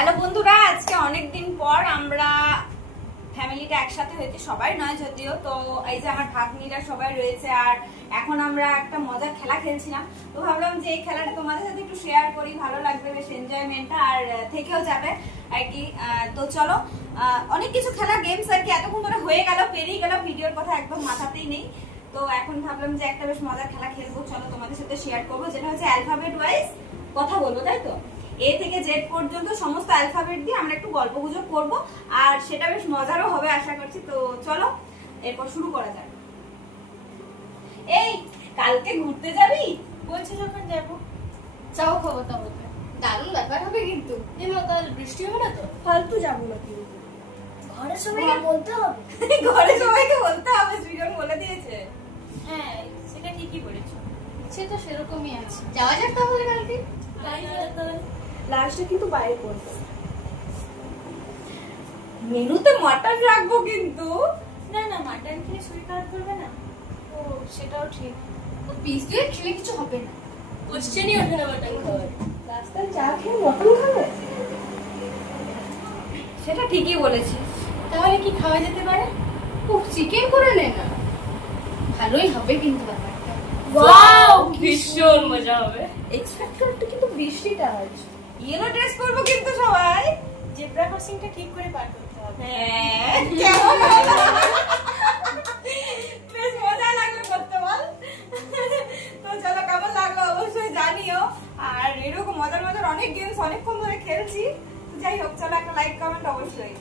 Hello বন্ধুরা, আজকে অনেকদিন পর আমরা ফ্যামিলিটা একসাথে হয়েছে, সবাই নয় যদিও। তো এই যে আমার ভাগ্নিরা সবাই রয়েছে, আর এখন আমরা একটা মজার খেলা খেলছিলাম। তো ভাবলাম যে এই খেলাটা তোমাদের সাথে একটু শেয়ার করি, ভালো লাগবে, বেশ এনজয়মেন্টটা আর থেকেও যাবে আর কি। তো চলো, অনেক কিছু খেলা গেমস আর কি এতক্ষণ ধরে হয়ে গেল, পেরিয়ে গেল, ভিডিওর কথা একদম মাথাতেই নেই। তো এখন ভাবলাম যে একটা বেশ মজার খেলা খেলবো, চলো তোমাদের সাথে শেয়ার করবো, যেটা হচ্ছে অ্যালফাবেট ওয়াইজ কথা বলবো, তাই তো? এ থেকে জেড পর্যন্ত সমস্ত অ্যালফাবেট দিয়ে আমরা একটু গল্প গুজব করবো, আর সেটা বেশ মজারও হবে আশা করছি। তো চলো এরপর শুরু করা যাক। এই কালকে ঘুরতে যাবি বলছি, যখন যাবো যাও খবর তবে দারুণ ব্যাপার হবে কিন্তু। কাল বৃষ্টি হবে না তো? ফালতু যাবো না কিন্তু, ঘরে সবাইকে বলতে হবে। ঘরে সবাইকে বলতে হবে, সৃজন বলে দিয়েছে। হ্যাঁ সেটা ঠিকই বলেছো, সে তো সেরকমই আছে। যাওয়া যাক তাহলে কালকে। লাস্টে কিন্তু বাইরে করবো। মেনুতে মাটন রাখবো কিন্তু। না না, মাটন খেলে শরীর খারাপ করবে না? ও সেটাও ঠিক, পিস দিয়ে খেলে কিছু হবে না, কোশ্চেনই ওঠে না মাটন খাওয়ার। রাস্তায় চা খেয়ে মটন খাবে? সেটা ঠিকই বলেছিস। তাহলে কি খাওয়া যেতে পারে? ও চিকেন করে নে না, ভালোই হবে কিন্তু ব্যাপারটা। ওয়াও, ভীষণ মজা হবে। এক্সপেক্ট করতে কিন্তু বৃষ্টিটা আছে। ইয়েলো ড্রেস পরবো কিন্তু সবাই। জেব্রা ক্রসিংটা ঠিক করে পার করতে হবে। হ্যাঁ, কেমন হলো? বেশ মজা লাগলো করতে, বল? তো চলো, কেমন লাগলো অবশ্যই জানিও। আর এরকম মজার মজার অনেক গেমস অনেকক্ষণ ধরে খেলছি। তো যাই হোক, চলো একটা লাইক কমেন্ট অবশ্যই।